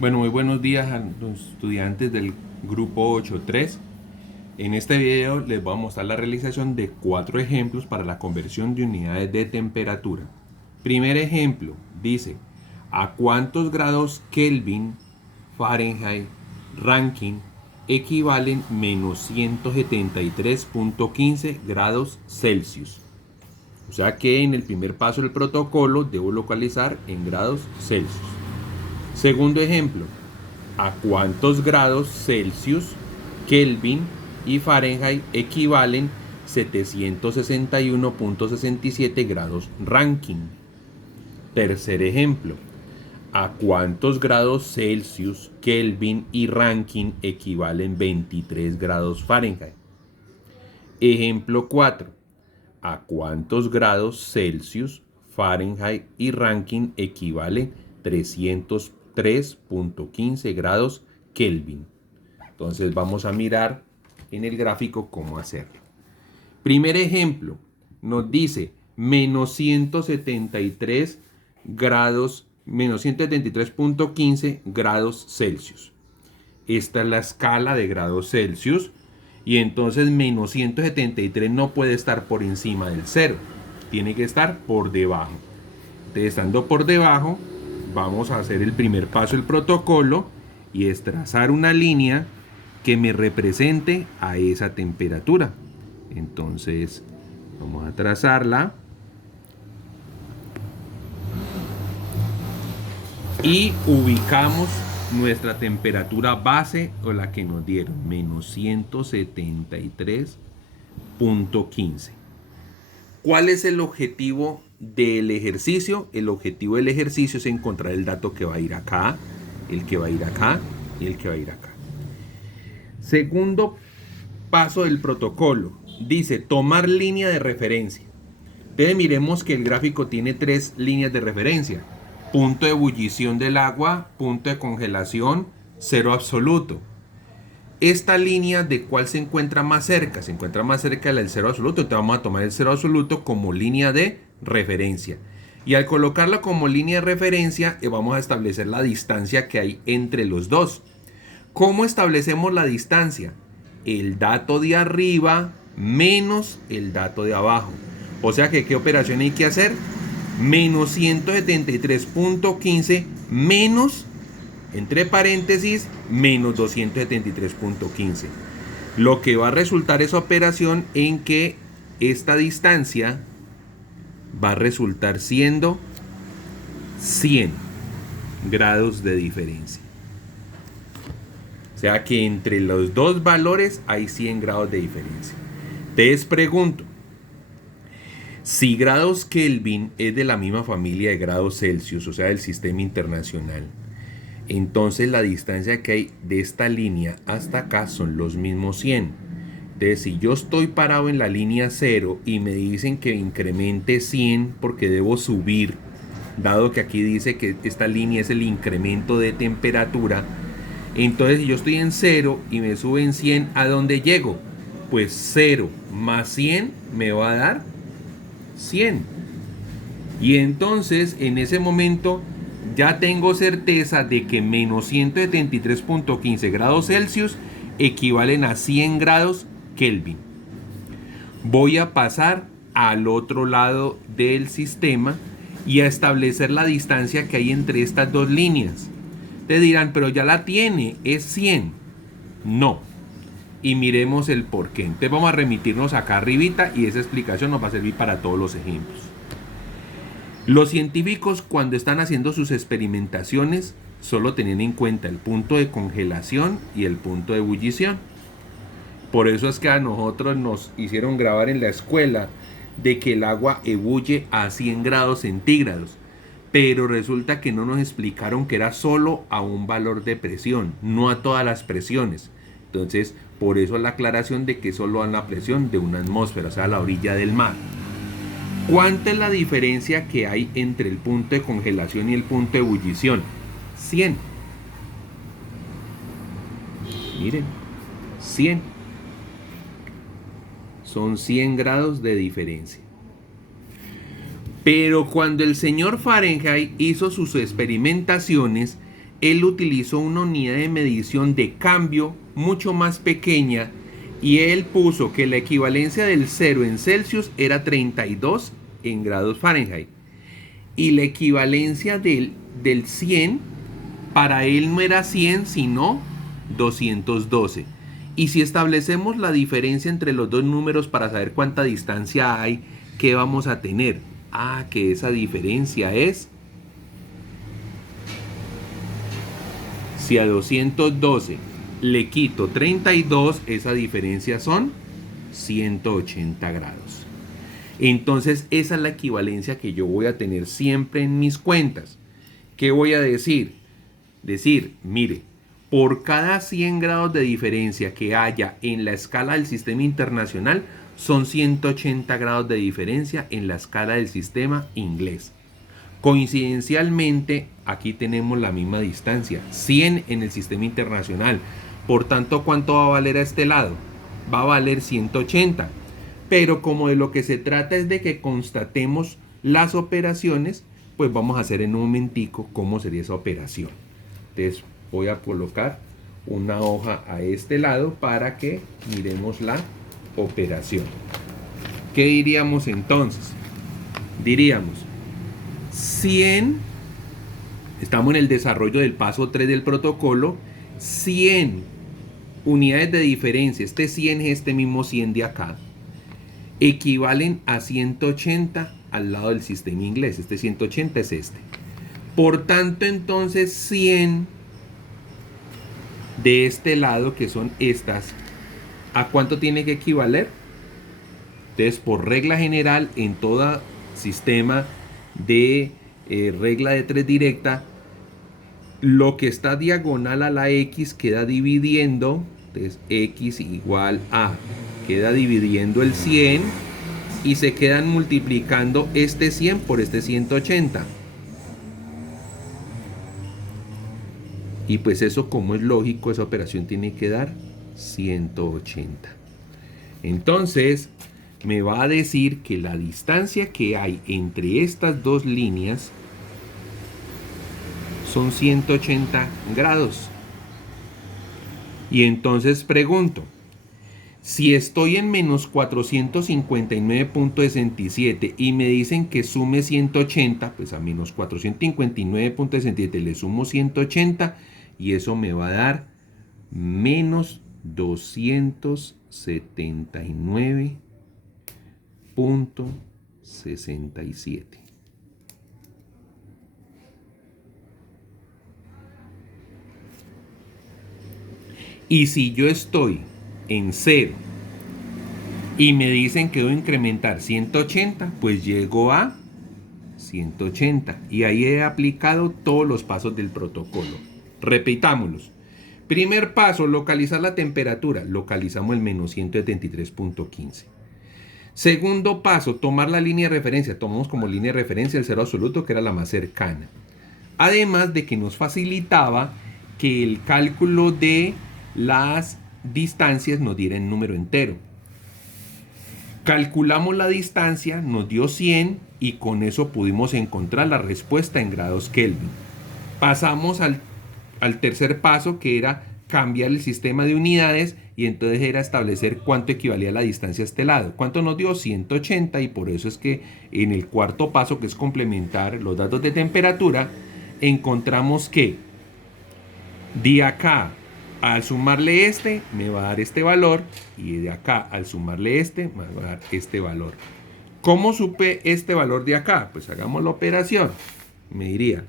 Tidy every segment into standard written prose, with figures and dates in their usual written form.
Bueno, muy buenos días a los estudiantes del grupo 8.3. En este video les voy a mostrar la realización de 4 ejemplos para la conversión de unidades de temperatura. Primer ejemplo, dice, ¿a cuántos grados Kelvin, Fahrenheit, Rankine equivalen menos 173.15 grados Celsius? O sea que en el primer paso del protocolo debo localizar en grados Celsius. Segundo ejemplo, ¿a cuántos grados Celsius, Kelvin y Fahrenheit equivalen 761.67 grados Rankine? Tercer ejemplo, ¿a cuántos grados Celsius, Kelvin y Rankine equivalen 23 grados Fahrenheit? Ejemplo 4, ¿a cuántos grados Celsius, Fahrenheit y Rankine equivalen 303.15 grados Kelvin? Entonces vamos a mirar en el gráfico cómo hacerlo. Primer ejemplo, nos dice menos 173 grados, menos 173.15 grados Celsius. Esta es la escala de grados Celsius y entonces menos 173 no puede estar por encima del 0, tiene que estar por debajo. Entonces, estando por debajo, vamos a hacer el primer paso del protocolo y es trazar una línea que me represente a esa temperatura. Entonces vamos a trazarla y ubicamos nuestra temperatura base o la que nos dieron, menos 173.15. ¿Cuál es el objetivo del ejercicio? El objetivo del ejercicio es encontrar el dato que va a ir acá, el que va a ir acá y el que va a ir acá. Segundo paso del protocolo, dice tomar línea de referencia. Entonces miremos que el gráfico tiene 3 líneas de referencia. Punto de ebullición del agua, punto de congelación, cero absoluto. Esta línea, ¿de cuál se encuentra más cerca? Se encuentra más cerca del cero absoluto. Entonces vamos a tomar el cero absoluto como línea de referencia. Y al colocarla como línea de referencia, vamos a establecer la distancia que hay entre los dos. ¿Cómo establecemos la distancia? El dato de arriba menos el dato de abajo. O sea que, ¿qué operación hay que hacer? Menos 173.15 menos, entre paréntesis, menos 273.15. Lo que va a resultar esa operación en que esta distancia va a resultar siendo 100 grados de diferencia. O sea que entre los dos valores hay 100 grados de diferencia. Les pregunto, si grados Kelvin es de la misma familia de grados Celsius, o sea, del sistema internacional, entonces la distancia que hay de esta línea hasta acá son los mismos 100. Entonces, si yo estoy parado en la línea 0 y me dicen que incremente 100 porque debo subir, dado que aquí dice que esta línea es el incremento de temperatura, entonces si yo estoy en 0 y me suben 100, ¿a dónde llego? Pues 0 más 100 me va a dar 100. Y entonces en ese momento ya tengo certeza de que menos 173.15 grados Celsius equivalen a 100 grados Kelvin. Voy a pasar al otro lado del sistema y a establecer la distancia que hay entre estas dos líneas. Te dirán, pero ya la tiene, es 100. No. Y miremos el por qué. Entonces vamos a remitirnos acá arribita y esa explicación nos va a servir para todos los ejemplos. Los científicos, cuando están haciendo sus experimentaciones, solo tenían en cuenta el punto de congelación y el punto de ebullición. Por eso es que a nosotros nos hicieron grabar en la escuela de que el agua ebulle a 100 grados centígrados. Pero resulta que no nos explicaron que era solo a un valor de presión, no a todas las presiones. Entonces, por eso la aclaración de que solo a la presión de una atmósfera, o sea, a la orilla del mar. ¿Cuánta es la diferencia que hay entre el punto de congelación y el punto de ebullición? 100. Miren, 100. Son 100 grados de diferencia. Pero cuando el señor Fahrenheit hizo sus experimentaciones, él utilizó una unidad de medición de cambio mucho más pequeña y él puso que la equivalencia del 0 en Celsius era 32 en grados Fahrenheit. Y la equivalencia del 100 para él no era 100 sino 212. Y si establecemos la diferencia entre los dos números para saber cuánta distancia hay, ¿qué vamos a tener? Que esa diferencia es, si a 212 le quito 32, esa diferencia son 180 grados. Entonces esa es la equivalencia que yo voy a tener siempre en mis cuentas. ¿Qué voy a decir? Mire, por cada 100 grados de diferencia que haya en la escala del sistema internacional, son 180 grados de diferencia en la escala del sistema inglés. Coincidencialmente, aquí tenemos la misma distancia, 100 en el sistema internacional. Por tanto, ¿cuánto va a valer a este lado? Va a valer 180. Pero como de lo que se trata es de que constatemos las operaciones, pues vamos a hacer en un momentico cómo sería esa operación. Entonces voy a colocar una hoja a este lado para que miremos la operación. ¿Qué diríamos entonces? Diríamos 100, estamos en el desarrollo del paso 3 del protocolo, 100 unidades de diferencia, este 100 es este mismo 100 de acá, equivalen a 180 al lado del sistema inglés. Este 180 es este. Por tanto, entonces 100 de este lado, que son estas, ¿a cuánto tiene que equivaler? Entonces, por regla general, en todo sistema de regla de 3 directa, lo que está diagonal a la X queda dividiendo, entonces X igual a, queda dividiendo el 100 y se quedan multiplicando este 100 por este 180. Y pues eso, como es lógico, esa operación tiene que dar 180. Entonces me va a decir que la distancia que hay entre estas dos líneas son 180 grados. Y entonces pregunto, si estoy en menos 459.67 y me dicen que sume 180, pues a menos 459.67 le sumo 180 y eso me va a dar menos 279.67. Y si yo estoy en 0 y me dicen que debo incrementar 180, pues llego a 180 y ahí he aplicado todos los pasos del protocolo. Repitámoslos. Primer paso, localizar la temperatura. Localizamos el menos 173.15. Segundo paso, tomar la línea de referencia. Tomamos como línea de referencia el cero absoluto, que era la más cercana. Además de que nos facilitaba que el cálculo de las distancias nos diera en número entero. Calculamos la distancia, nos dio 100 y con eso pudimos encontrar la respuesta en grados Kelvin. Pasamos al tercer paso, que era cambiar el sistema de unidades, y entonces era establecer cuánto equivalía a la distancia a este lado. ¿Cuánto nos dio? 180, y por eso es que en el cuarto paso, que es complementar los datos de temperatura, encontramos que de acá al sumarle este me va a dar este valor, y de acá al sumarle este me va a dar este valor. ¿Cómo supe este valor de acá? Pues hagamos la operación. Me diría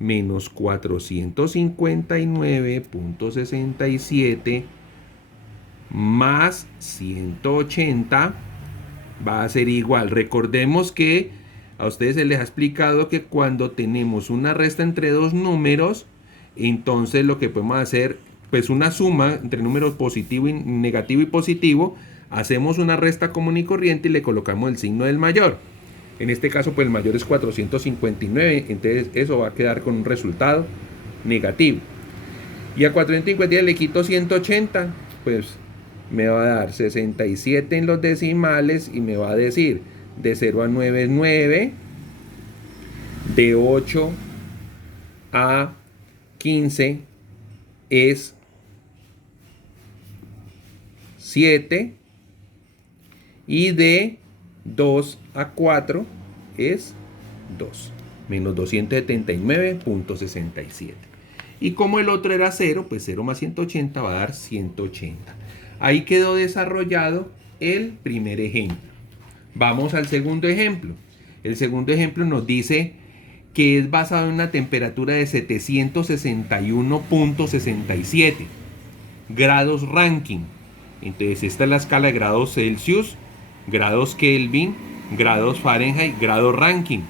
menos 459.67 más 180 va a ser igual. Recordemos que a ustedes se les ha explicado que cuando tenemos una resta entre dos números, entonces lo que podemos hacer, pues una suma entre números positivo y negativo y positivo, hacemos una resta común y corriente y le colocamos el signo del mayor. En este caso, pues el mayor es 459, entonces eso va a quedar con un resultado negativo. Y a 459 le quito 180, pues me va a dar 67 en los decimales y me va a decir de 0 a 9 es 9, de 8 a 15 es 7 y de 2 a 4 es 2, menos 279.67. Y como el otro era 0, pues 0 más 180 va a dar 180. Ahí quedó desarrollado el primer ejemplo. Vamos al segundo ejemplo. El segundo ejemplo nos dice que es basado en una temperatura de 761.67 grados Rankine. Entonces esta es la escala de grados Celsius, grados Kelvin, grados Fahrenheit, grados Rankine.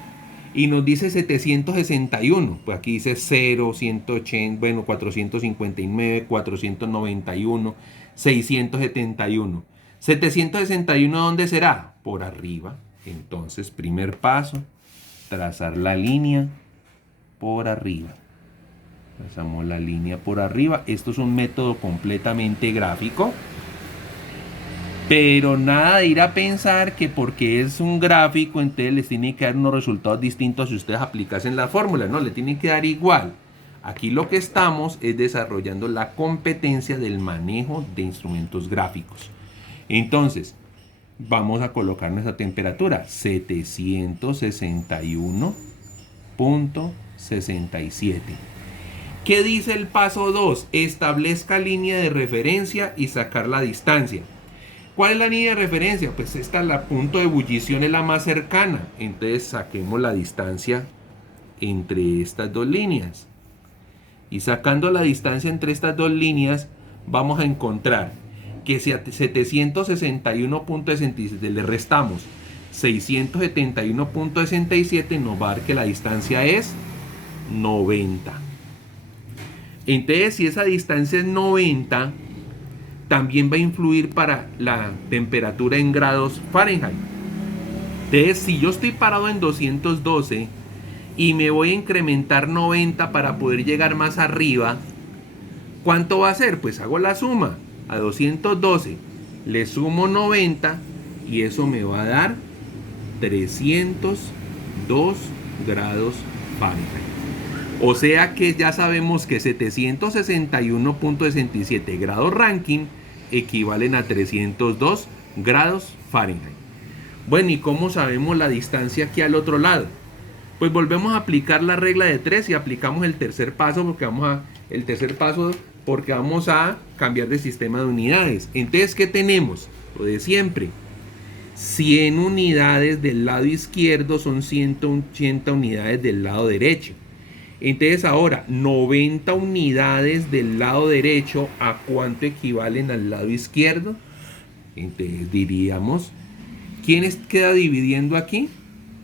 Y nos dice 761. Pues aquí dice 0, 180, bueno, 459, 491, 671. 761, ¿dónde será? Por arriba. Entonces, primer paso, trazar la línea por arriba. Trazamos la línea por arriba. Esto es un método completamente gráfico. Pero nada de ir a pensar que porque es un gráfico, entonces les tiene que dar unos resultados distintos si ustedes aplicasen la fórmula. No, le tienen que dar igual. Aquí lo que estamos es desarrollando la competencia del manejo de instrumentos gráficos. Entonces, vamos a colocar nuestra temperatura, 761.67. ¿Qué dice el paso 2? Establezca línea de referencia y sacar la distancia. ¿Cuál es la línea de referencia? Pues esta, la punto de ebullición es la más cercana. Entonces saquemos la distancia entre estas dos líneas. Y sacando la distancia entre estas dos líneas, vamos a encontrar que si a 761.67 le restamos 671.67, nos va a dar que la distancia es 90. Entonces, si esa distancia es 90, también va a influir para la temperatura en grados Fahrenheit. Entonces, si yo estoy parado en 212 y me voy a incrementar 90 para poder llegar más arriba, ¿cuánto va a ser? Pues hago la suma. A 212 le sumo 90 y eso me va a dar 302 grados Fahrenheit. O sea que ya sabemos que 761.67 grados Rankine equivalen a 302 grados Fahrenheit. Bueno, ¿y cómo sabemos la distancia aquí al otro lado? Pues volvemos a aplicar la regla de 3 y aplicamos el tercer paso porque vamos a cambiar de sistema de unidades. Entonces, ¿qué tenemos? Lo de siempre. 100 unidades del lado izquierdo son 180 unidades del lado derecho. Entonces ahora, 90 unidades del lado derecho, ¿a cuánto equivalen al lado izquierdo? Entonces diríamos, ¿quién queda dividiendo aquí?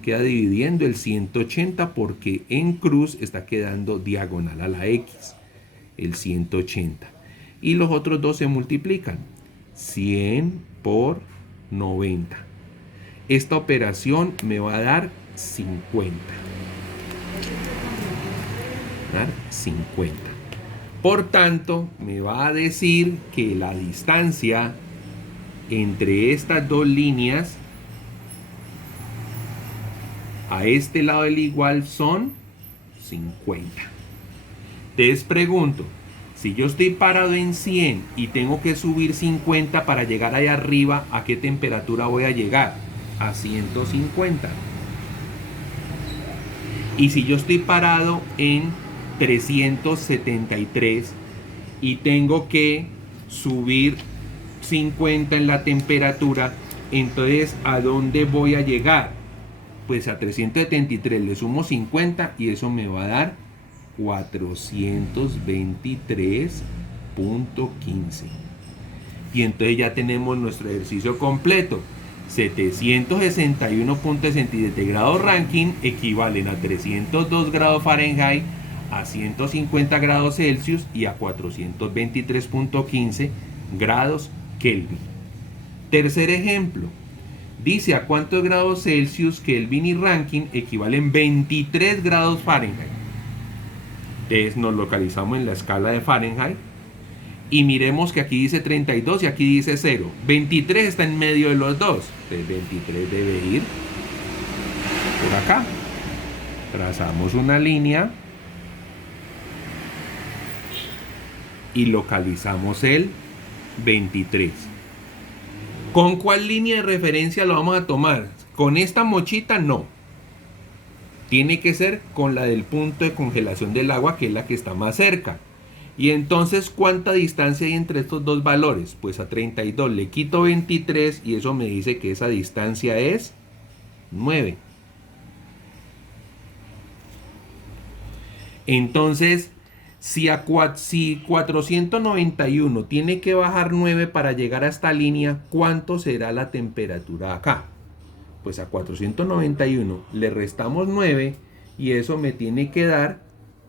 Queda dividiendo el 180 porque en cruz está quedando diagonal a la X, el 180. Y los otros dos se multiplican, 100 por 90. Esta operación me va a dar 50. 50. Por tanto, me va a decir que la distancia entre estas dos líneas a este lado del igual son 50. Entonces pregunto, si yo estoy parado en 100 y tengo que subir 50 para llegar allá arriba, ¿a qué temperatura voy a llegar? A 150. Y si yo estoy parado en 373 y tengo que subir 50 en la temperatura, entonces ¿a dónde voy a llegar? Pues a 373 le sumo 50 y eso me va a dar 423.15. Y entonces ya tenemos nuestro ejercicio completo. 761.67 grados Rankine equivalen a 302 grados Fahrenheit, a 150 grados Celsius y a 423.15 grados Kelvin. Tercer ejemplo. Dice a cuántos grados Celsius, Kelvin y Rankine equivalen 23 grados Fahrenheit. Entonces nos localizamos en la escala de Fahrenheit y miremos que aquí dice 32 y aquí dice 0. 23 está en medio de los dos. Entonces 23 debe ir por acá. Trazamos una línea y localizamos el 23. ¿Con cuál línea de referencia lo vamos a tomar? ¿Con esta mochita? No. Tiene que ser con la del punto de congelación del agua, que es la que está más cerca. Y entonces, ¿cuánta distancia hay entre estos dos valores? Pues a 32 le quito 23 y eso me dice que esa distancia es 9. Entonces, si 491 tiene que bajar 9 para llegar a esta línea, ¿cuánto será la temperatura acá? Pues a 491 le restamos 9 y eso me tiene que dar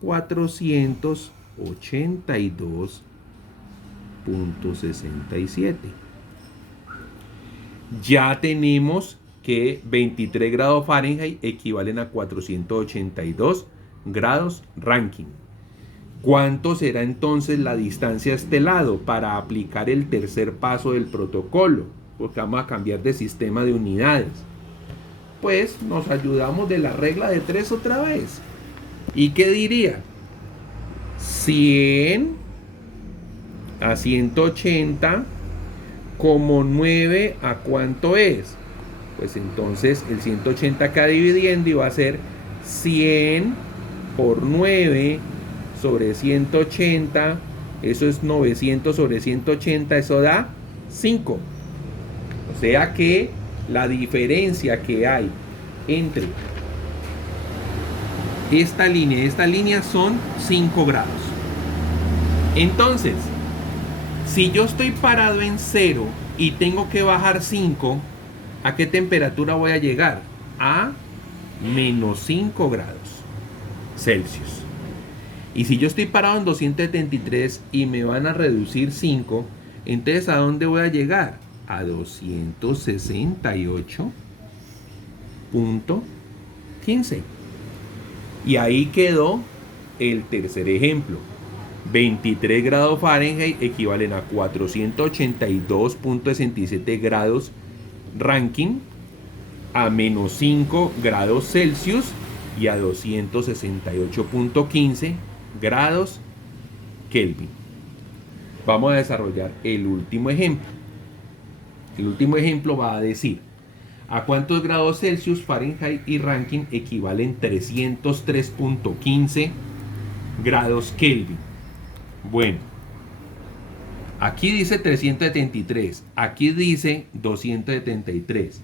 482.67. Ya tenemos que 23 grados Fahrenheit equivalen a 482 grados Rankine. ¿Cuánto será entonces la distancia a este lado para aplicar el tercer paso del protocolo? Porque vamos a cambiar de sistema de unidades. Pues nos ayudamos de la regla de 3 otra vez. ¿Y qué diría? 100 a 180 como 9 a ¿cuánto es? Pues entonces el 180 queda dividiendo y va a ser 100 por 9 sobre 180, eso es 900 sobre 180, eso da 5. O sea que la diferencia que hay entre esta línea y esta línea son 5 grados. Entonces, si yo estoy parado en 0 y tengo que bajar 5, ¿a qué temperatura voy a llegar? A menos 5 grados Celsius. Y si yo estoy parado en 273 y me van a reducir 5, entonces ¿a dónde voy a llegar? A 268.15. Y ahí quedó el tercer ejemplo. 23 grados Fahrenheit equivalen a 482.67 grados Rankine, a menos 5 grados Celsius y a 268.15 grados Kelvin. Vamos a desarrollar el último ejemplo. El último ejemplo va a decir: ¿a cuántos grados Celsius, Fahrenheit y Rankine equivalen 303.15 grados Kelvin? Bueno, aquí dice 373, aquí dice 273.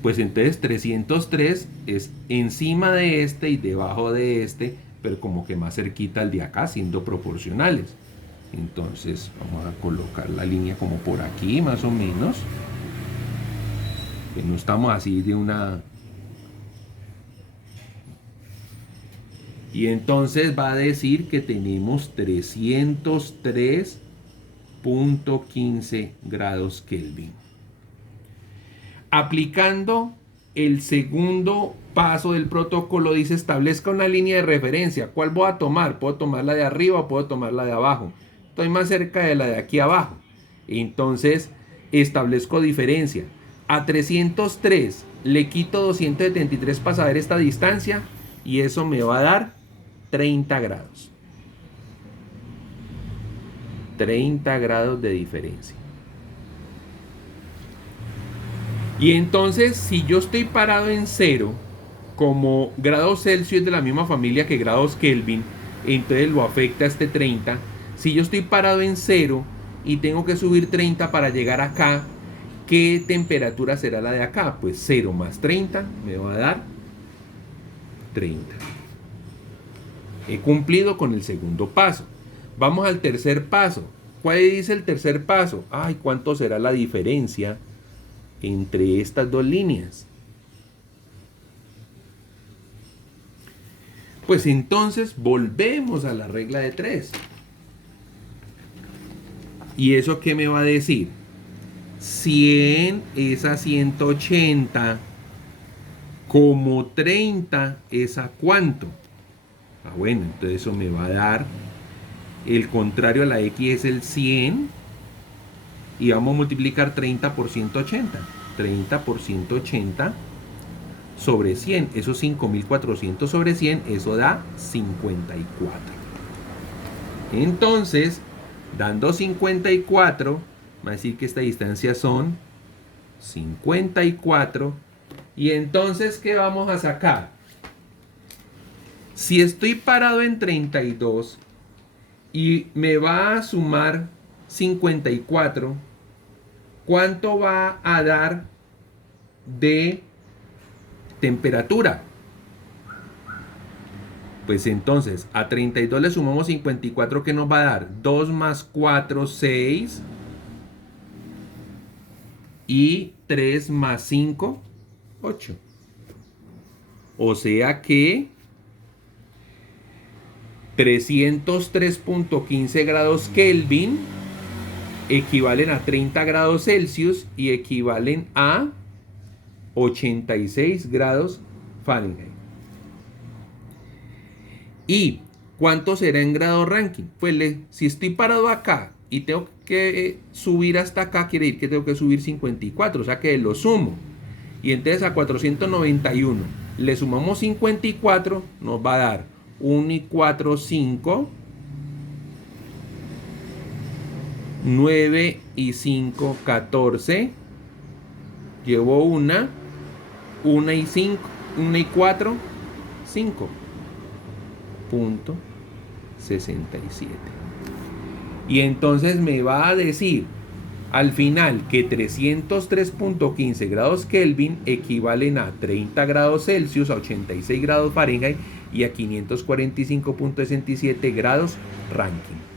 Pues entonces 303 es encima de este y debajo de este, pero como que más cerquita al de acá, siendo proporcionales. Entonces vamos a colocar la línea como por aquí, más o menos. Que no estamos así de una... Y entonces va a decir que tenemos 303.15 grados Kelvin. Aplicando el segundo paso del protocolo, dice: establezca una línea de referencia. ¿Cuál voy a tomar? ¿Puedo tomar la de arriba o puedo tomar la de abajo? Estoy más cerca de la de aquí abajo. Entonces establezco diferencia. A 303 le quito 273 para saber esta distancia y eso me va a dar 30 grados. 30 grados de diferencia. Y entonces, si yo estoy parado en 0, como grados Celsius de la misma familia que grados Kelvin, entonces lo afecta este 30. Si yo estoy parado en 0 y tengo que subir 30 para llegar acá, ¿qué temperatura será la de acá? Pues 0 más 30 me va a dar 30. He cumplido con el segundo paso. Vamos al tercer paso. ¿Cuál dice el tercer paso? Ay, ¿cuánto será la diferencia entre estas dos líneas? Pues entonces volvemos a la regla de 3. ¿Y eso qué me va a decir? 100 es a 180, como 30 es a ¿cuánto? Ah, bueno, entonces eso me va a dar, el contrario a la X es el 100, y vamos a multiplicar 30 por 180. 30 por 180 sobre 100, eso es 5400 sobre 100, eso da 54. Entonces, Dando 54, va a decir que esta distancia son 54. Y entonces, ¿qué vamos a sacar? Si estoy parado en 32 y me va a sumar 54, ¿cuánto va a dar de temperatura? Pues entonces a 32 le sumamos 54, que nos va a dar 2 más 4, 6, y 3 más 5, 8. O sea que 303.15 grados Kelvin equivalen a 30 grados Celsius y equivalen a 86 grados Fahrenheit. ¿Y cuánto será en grado Rankine? Pues si estoy parado acá y tengo que subir hasta acá, quiere decir que tengo que subir 54, o sea que lo sumo. Y entonces a 491 le sumamos 54, nos va a dar 1 y 4, 5. 9 y 5, 14. Llevo 1 y 5, 1 y 4, 5. Punto 67. Y entonces me va a decir al final que 303.15 grados Kelvin equivalen a 30 grados Celsius, a 86 grados Fahrenheit y a 545.67 grados Rankine.